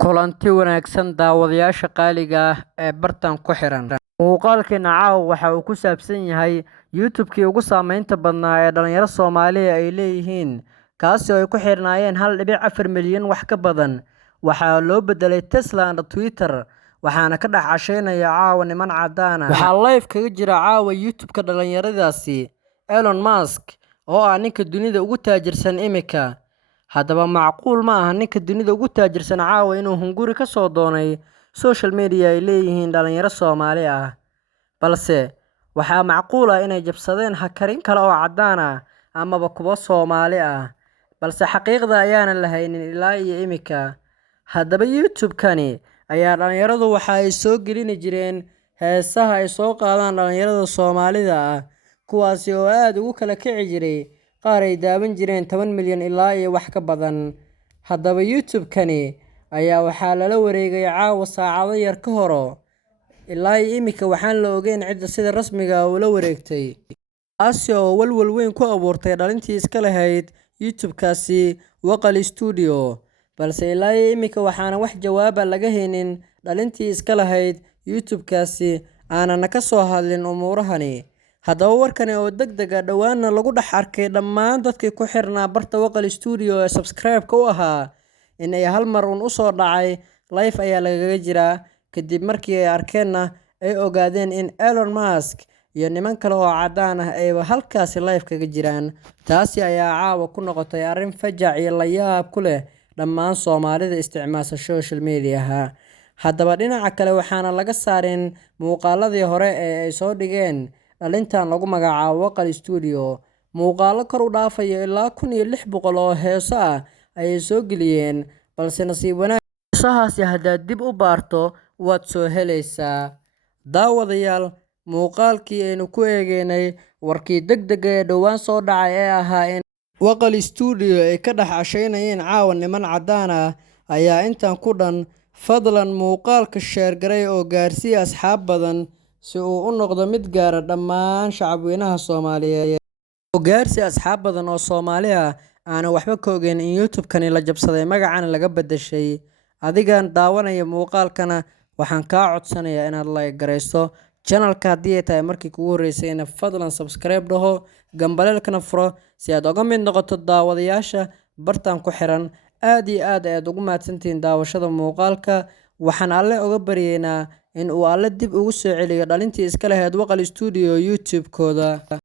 Kulanti wanaagsan daawadayaasha qaaliga ah ee bartan ku xiran. Muuqaalkeena caawa waxa uu ku saabsan yahay YouTube-kii ugu saameynta badnaa ee dhalinyaro Soomaaliya ay leeyihiin, kaasi oo ay ku xirnaayeen 1.4 milyan wax ka badan. Waxaa loo bedelay Tesla and Twitter, waxaana ka dhex cashaynaya caawa niman caddaan ah. Waxaa live kaga jira caawa YouTube-ka dhalinyaradaasi Elon Musk, oo ah ninka dunida ugu taajirsan imika. Haddaba macquul ma aha ninka dunida ugu taajirsan caawa inuu hunguri ka soo doonay social media ay leeyihiin dhalinyaro Soomaali ah, balse waxaa macquul ah inay jabsadeen hakarin kale oo caddaan ah amaba kuwa Soomaali ah, balse xaqiiqda ayaanan la haynin ilaa iyo imika. Haddaba YouTube-kani ayaa dhalinyaradu waxa ay soo gelini jireen heesaha ay soo qaadaan dhalinyarada Soomaalida ah, kuwaasi oo aad ugu kala kici jiray, qaar ay daawan jireen 10 milyan ilaa iyo wax ka badan. Haddaba YouTube-kani ayaa waxaa lala wareegay caawa saacado yar ka hor, ilaa iyo imika waxaan la ogeyn cidda sida rasmiga ah ula wareegtay, taasi oo walwal weyn ku abuurtay dhalintii iska lahayd YouTube-kaasi Waqali Studio, balse ilaa iyo imika waxaana wax jawaaba laga haynin dhalintii iska lahayd YouTube-kaasi aanana ka soo hadlin umuurahani. Haddaba warkani oo degdeg ah dhowaana lagu dhex arkay dhammaan dadkii ku xirnaa barta Waqali Studio ee subscribe-ka u ahaa, in ay hal mar u soo dhacay live ayaa lagaga jiraa, kadib markii ay arkeenna ay ogaadeen in Elon Musk iyo niman kale oo caddaan ah ayba halkaasi live kaga jiraan. Taasi ayaa caawa ku noqotay arrin fajac iyo la yaab ku leh dhammaan Soomaalida isticmaasha social media-ha. Haddaba dhinaca kale waxaana laga saarin muuqaaladii hore ee ay soo dhigeen dhalintan lagu magacaabo Waqali Studio. Muuqaalo kor u dhaafaya ilaa 1600 oo heeso ah ayay soo geliyeen, balse nasiib wanaag heesahaasi haddaad dib u baarto waad soo helaysaa. Daawadayaal, muuqaalkii aynu ku eegeynay warkii degdega ee dhowaan soo dhacay ee ahaa in Waqali Studio ay ka dhex cashaynayeen caawa niman caddaan ah ayaa intan ku dhan. Fadlan muuqaalka share garay oo gaarsii asxaab badan si uu u noqdo mid gaara dhammaan shacabweynaha Soomaaliyeed. Gaarsi asxaab badan oo Soomaali ah aan waxba ka ogeyn in YouTube-kani la jabsaday, magacana laga beddeshay. Adigan daawanaya muuqaalkana waxaan kaa codsanayaa inaad like garayso channel-ka haddii ay tahay markii kugu horeysayna fadlan subscribe dhaho, gambaleelkana furo si aad uga mid noqoto daawadayaasha bartan ku xiran. Aad iyo aad ayaad ugu mahadsantihiin daawashada muuqaalka. Waxaan Alle uga baryaynaa in uu Alle dib ugu soo celiyo dhalintii iska lahayd Waqali Studio YouTube-kooda.